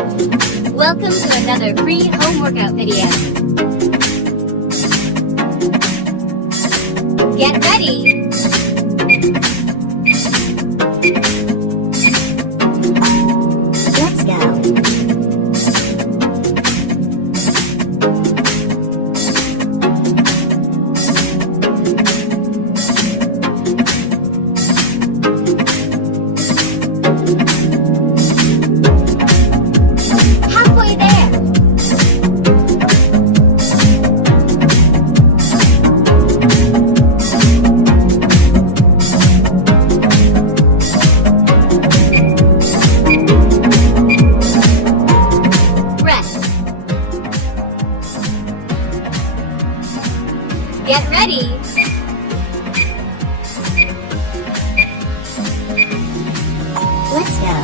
Welcome to another free home workout video. Get ready. Let's go. Halfway there. Rest. Get ready. Let's go.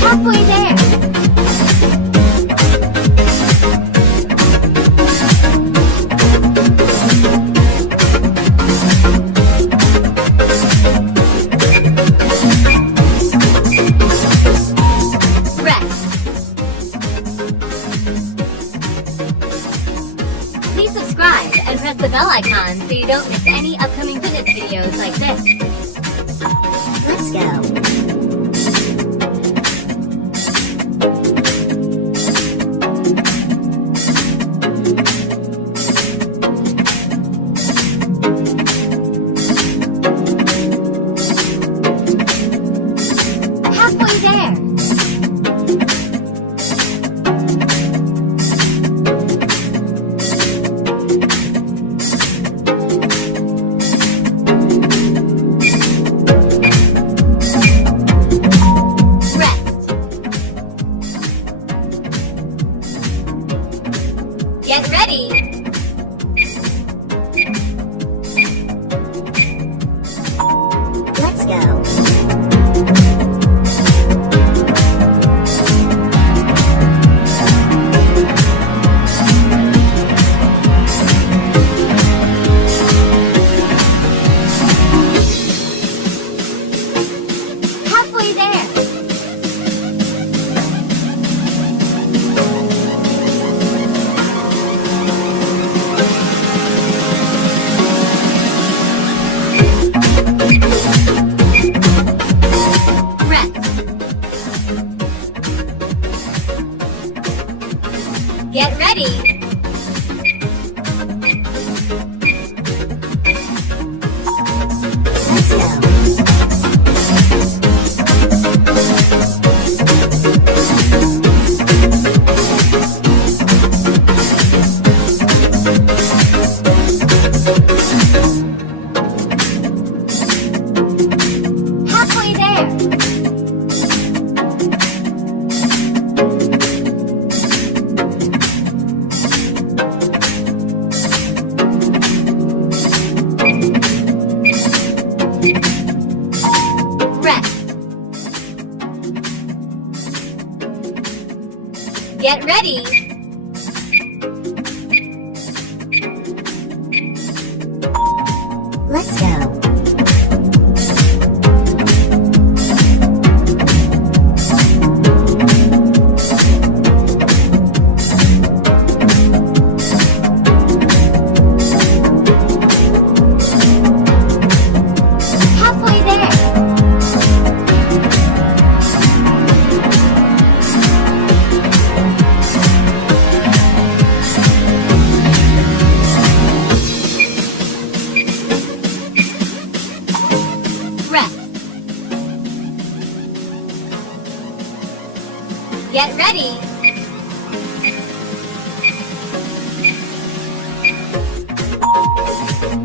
Halfway there. Rest. Please subscribe and press the bell icon so you don't miss any upcoming fitness videos like this. Let's go. Halfway there. Rest. Get ready. Let's go. Halfway there. Rest. Get ready. Let's go. Halfway there. Rest. Get ready. Let's go. Halfway there. Rest. Get ready.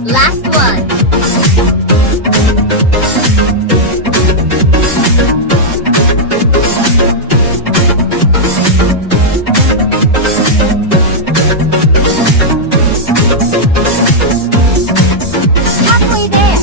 Last one. Halfway there.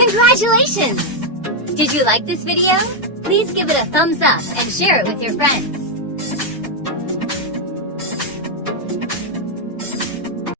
Congratulations! Did you like this video? Please give it a thumbs up and share it with your friends.